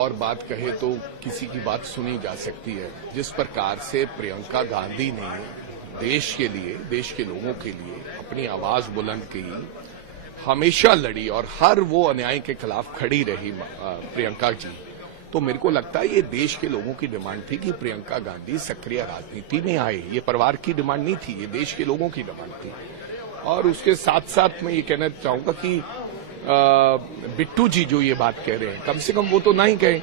और बात कहे तो किसी की बात सुनी जा सकती है। जिस प्रकार से प्रियंका गांधी ने देश के लिए, देश के लोगों के लिए अपनी आवाज बुलंद की, हमेशा लड़ी और हर वो अन्याय के खिलाफ खड़ी रही प्रियंका जी, तो मेरे को लगता है ये देश के लोगों की डिमांड थी कि प्रियंका गांधी सक्रिय राजनीति में आए। ये परिवार की डिमांड नहीं थी, ये देश के लोगों की डिमांड थी। और उसके साथ साथ मैं ये कहना चाहूंगा कि बिट्टू जी जो ये बात कह रहे हैं, कम से कम वो तो नहीं कहे।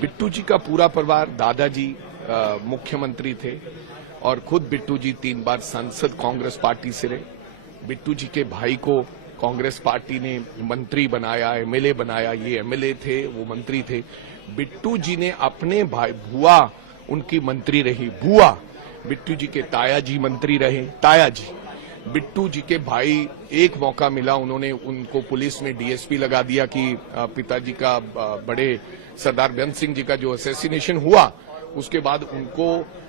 बिट्टू जी का पूरा परिवार, दादाजी मुख्यमंत्री थे और खुद बिट्टू जी 3 बार सांसद कांग्रेस पार्टी से रहे। बिट्टू जी के भाई को कांग्रेस पार्टी ने मंत्री बनाया, एमएलए बनाया, ये एमएलए थे, वो मंत्री थे। बिट्टू जी ने अपने भाई, बुआ उनकी मंत्री रही, बुआ। बिट्टू जी के ताया जी मंत्री रहे, ताया जी। बिट्टू जी के भाई, एक मौका मिला, उन्होंने उनको पुलिस ने डीएसपी लगा दिया कि पिताजी का, बड़े सरदार बेअंत सिंह जी का जो असैसिनेशन हुआ, उसके बाद उनको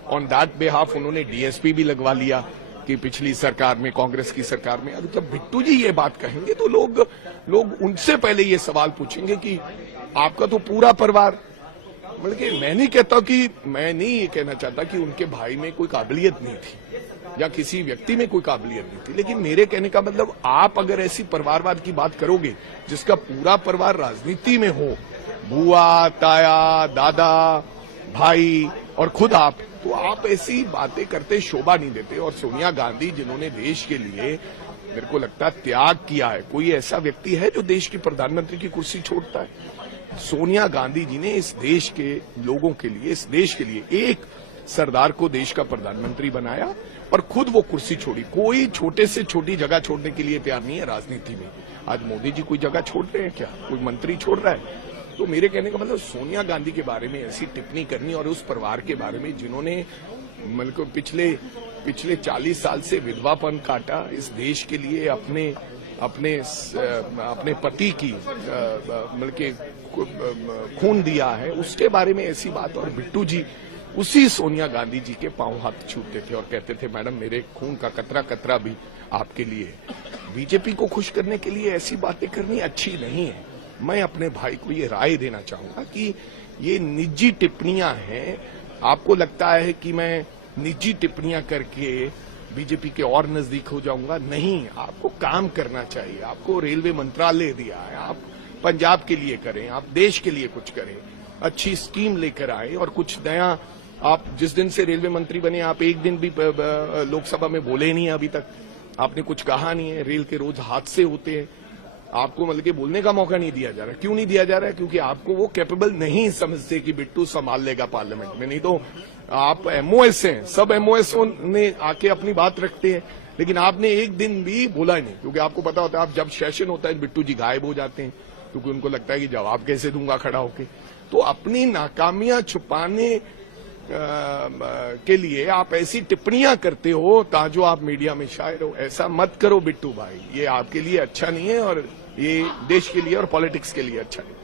ऑन दैट बिहाफ उन्होंने डीएसपी भी लगवा लिया कि पिछली सरकार में, कांग्रेस की सरकार में। अब जब बिट्टू जी ये बात कहेंगे तो लोग उनसे पहले ये सवाल पूछेंगे कि आपका तो पूरा परिवार, बल्कि मैं नहीं कहता कि, मैं नहीं ये कहना चाहता कि उनके भाई में कोई काबिलियत नहीं थी या किसी व्यक्ति में कोई काबिलियत नहीं थी, लेकिन मेरे कहने का मतलब, आप अगर ऐसी परिवारवाद की बात करोगे जिसका पूरा परिवार राजनीति में हो, बुआ, ताया, दादा, भाई और खुद आप, तो आप ऐसी बातें करते शोभा नहीं देते। और सोनिया गांधी जिन्होंने देश के लिए, मेरे को लगता है, त्याग किया है, कोई ऐसा व्यक्ति है जो देश की प्रधानमंत्री की कुर्सी छोड़ता है? सोनिया गांधी जी ने इस देश के लोगों के लिए, इस देश के लिए एक सरदार को देश का प्रधानमंत्री बनाया और खुद वो कुर्सी छोड़ी। कोई छोटे से छोटी जगह छोड़ने के लिए तैयार नहीं है राजनीति में। आज मोदी जी कोई जगह छोड़ रहे हैं क्या? कोई मंत्री छोड़ रहा है? तो मेरे कहने का मतलब, सोनिया गांधी के बारे में ऐसी टिप्पणी करनी, और उस परिवार के बारे में जिन्होंने मतलब पिछले 40 साल से विधवापन काटा इस देश के लिए, अपने पति की मतलब खून दिया है, उसके बारे में ऐसी बात। और बिट्टू जी उसी सोनिया गांधी जी के पांव हाथ छूते थे और कहते थे, मैडम मेरे खून का कतरा कतरा भी आपके लिए। बीजेपी को खुश करने के लिए ऐसी बातें करनी अच्छी नहीं है। मैं अपने भाई को ये राय देना चाहूंगा कि ये निजी टिप्पणियां हैं। आपको लगता है कि मैं निजी टिप्पणियां करके बीजेपी के और नजदीक हो जाऊंगा? नहीं, आपको काम करना चाहिए। आपको रेलवे मंत्रालय दिया है, आप पंजाब के लिए करें, आप देश के लिए कुछ करें, अच्छी स्कीम लेकर आए और कुछ नया। आप जिस दिन से रेलवे मंत्री बने, आप एक दिन भी लोकसभा में बोले नहीं, अभी तक आपने कुछ कहा नहीं है। रेल के रोज हादसे होते हैं, आपको मतलब कि बोलने का मौका नहीं दिया जा रहा। क्यों नहीं दिया जा रहा है? क्योंकि आपको वो कैपेबल नहीं समझते कि बिट्टू संभाल लेगा पार्लियामेंट में। नहीं तो आप एमओएस हैं, सब एमओएस ने आके अपनी बात रखते हैं, लेकिन आपने एक दिन भी बोला नहीं, क्योंकि आपको पता होता है, आप जब सेशन होता है बिट्टू जी गायब हो जाते हैं, क्योंकि उनको लगता है कि जवाब कैसे दूंगा खड़ा होके। तो अपनी नाकामियां छुपाने के लिए आप ऐसी टिप्पणियां करते हो ताजो आप मीडिया में शायर हो। ऐसा मत करो बिट्टू भाई, ये आपके लिए अच्छा नहीं है और ये देश के लिए और पॉलिटिक्स के लिए अच्छा नहीं।